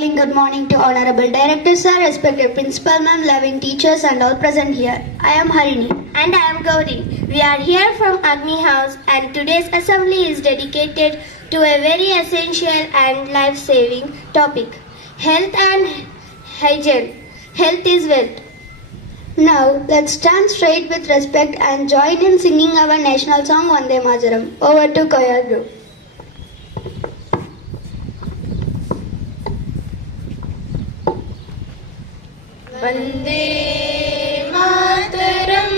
sparkling good morning to Honorable Director Sir, respected Principal Ma'am, loving teachers and all present here. I am Harini. And I am Gauri. We are here from Agni House and today's assembly is dedicated to a very essential and life-saving topic. Health and hygiene. Health is wealth. Now, let's stand straight with respect and join in singing our national song Vande Mataram. Over to choir group. Vande Mataram,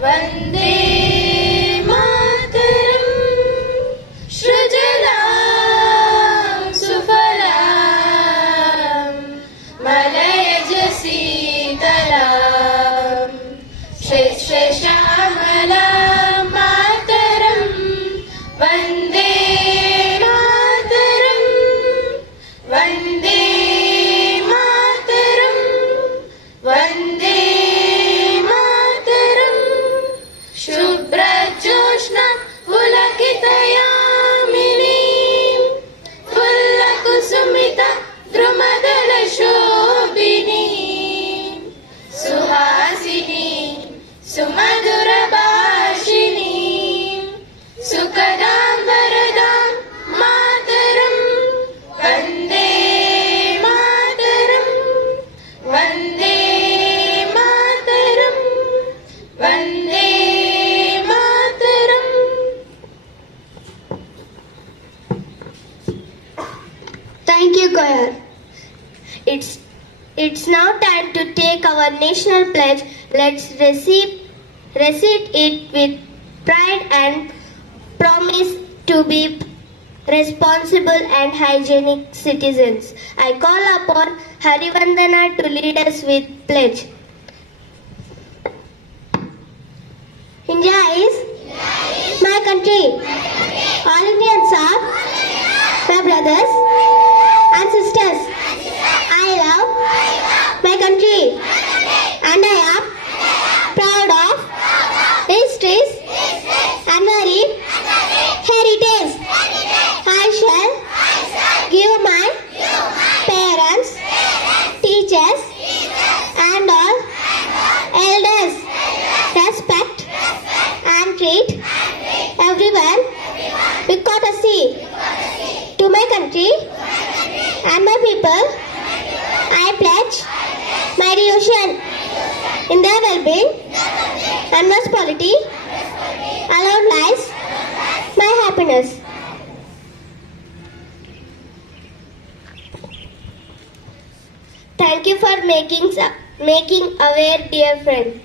Vande Mataram, Shrujalam Sufalam, Malayaj Sitalam, Shresha Shamalam Mataram, Vande Mataram, Vande Vande Mataram, Shubhra Joshna Pulakitayamini, Pullakusumita Drumadala Shobhini, Suhasini, Sumadura Bhashini, Sukadam Varadam Mataram, Vande Mataram, Vande Vande Mataram. Thank you, choir. It's now time to take our national pledge. Let's recite it with pride and promise to be responsible and hygienic citizens. I call upon Harivandana to lead us with pledge. India is my country. All Indians are my brothers and sisters. I love my country and I am proud of history and very heritage. I shall give my parents, teachers and all elders respect and treat everyone with courtesy. To my country and my people, I pledge my devotion in their well-being and prosperity. Alone lies my happiness. Thank you for making aware, dear friend.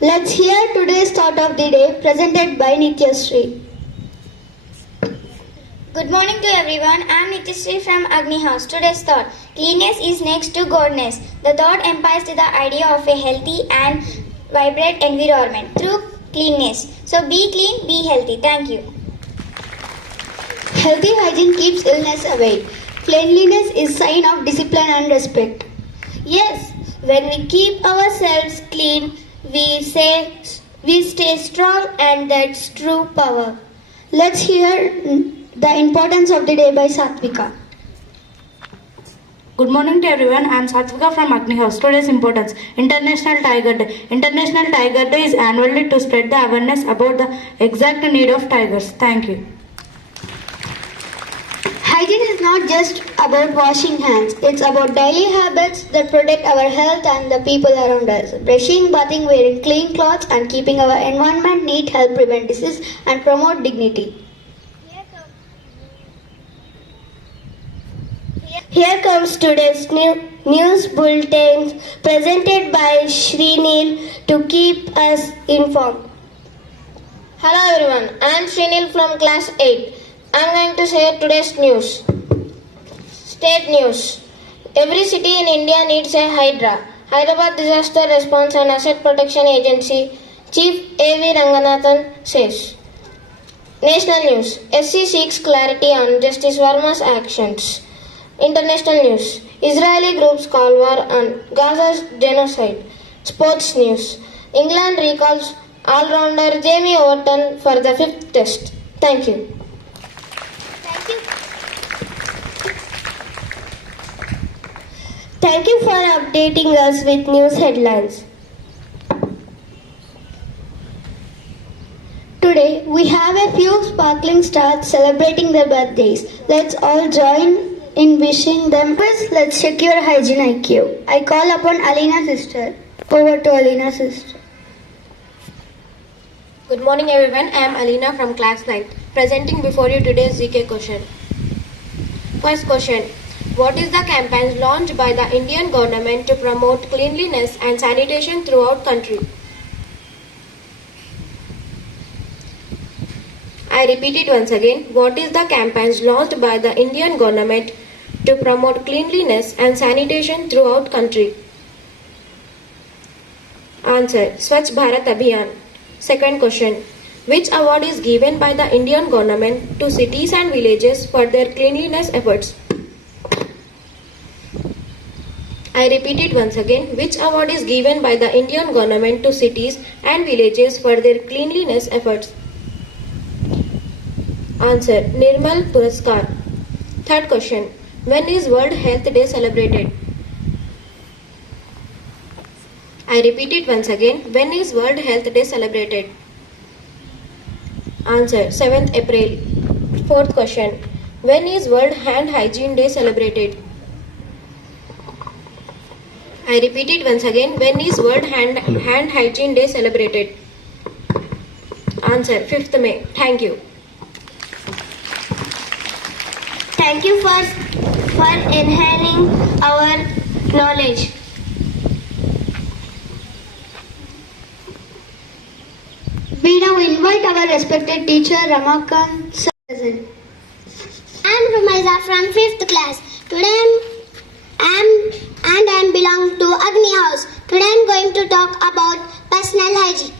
Let's hear today's thought of the day presented by Nityashree. Good morning to everyone. I am Nityashree from Agni House. Today's thought: cleanness is next to godness. The thought implies to the idea of a healthy and vibrant environment through cleanness. So be clean, be healthy. Thank you. Healthy hygiene keeps illness away. Cleanliness is sign of discipline and respect. Yes, when we keep ourselves clean, we stay strong, and that's true power. Let's hear the importance of the day by Satvika. Good morning to everyone. I am Satvika from Agni House. Today's importance: International Tiger Day. International Tiger Day is annually to spread the awareness about the exact need of tigers. Thank you. Hygiene is not just about washing hands. It's about daily habits that protect our health and the people around us. Brushing, bathing, wearing clean clothes and keeping our environment neat help prevent disease and promote dignity. Here comes today's news bulletin presented by Srinil to keep us informed. Hello everyone, I am Srinil from class 8. I am going to share today's news. State news. Every city in India needs a Hydra. Hyderabad Disaster Response and Asset Protection Agency Chief A.V. Ranganathan says. National news. SC seeks clarity on Justice Verma's actions. International news. Israeli groups call war on Gaza's genocide. Sports news. England recalls all-rounder Jamie Overton for the 5th test. Thank you. Thank you. Thank you for updating us with news headlines. Today, we have a few sparkling stars celebrating their birthdays. Let's all join in wishing them. First, let's check your hygiene IQ. I call upon Alina's sister. Over to Alina's sister. Good morning everyone, I am Alina from class 9th, presenting before you today's GK question. First question, what is the campaign launched by the Indian government to promote cleanliness and sanitation throughout country? I repeat it once again, what is the campaign launched by the Indian government to promote cleanliness and sanitation throughout country? Answer, Swachh Bharat Abhiyan. Second question, which award is given by the Indian government to cities and villages for their cleanliness efforts? I repeat it once again, which award is given by the Indian government to cities and villages for their cleanliness efforts? Answer, Nirmal Puraskar. Third question, when is World Health Day celebrated? I repeat it once again, when is World Health Day celebrated? Answer, 7th April. Fourth question, when is World Hand Hygiene Day celebrated? I repeat it once again, when is World Hand Hygiene Day celebrated? Answer, 5th May. Thank you. Thank you for enhancing our knowledge. We now invite our respected teacher Ramakant sir. I am Rumaiza from 5th class. Today I belong to Agni House. Today I am going to talk about personal hygiene.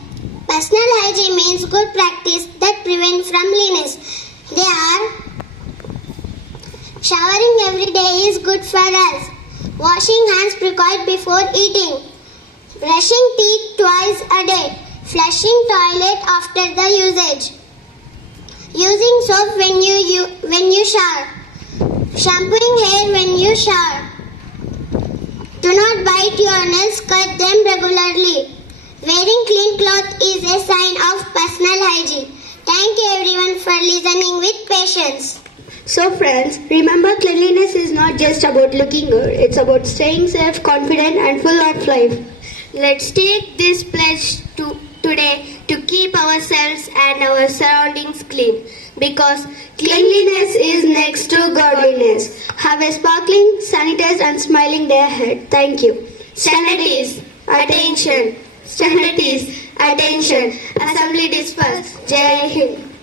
Personal hygiene means good practice that prevent from illness. They are showering every day is good for us. Washing hands required before eating. Brushing teeth twice a day. Flushing toilet after the usage. Using soap when you shower. Shampooing hair when you shower. Do not bite your nails, cut them regularly. Wearing clean cloth is a sign of personal hygiene. Thank you everyone for listening with patience. So friends, remember cleanliness is not just about looking good, it's about staying safe, confident and full of life. Let's take this pledge today to keep ourselves and our surroundings clean, because Cleanliness is next to godliness. Have a sparkling, sanitized and smiling day ahead. Thank you. Standardies, attention. Standardies, attention. Assembly dispersed. Jai Hind.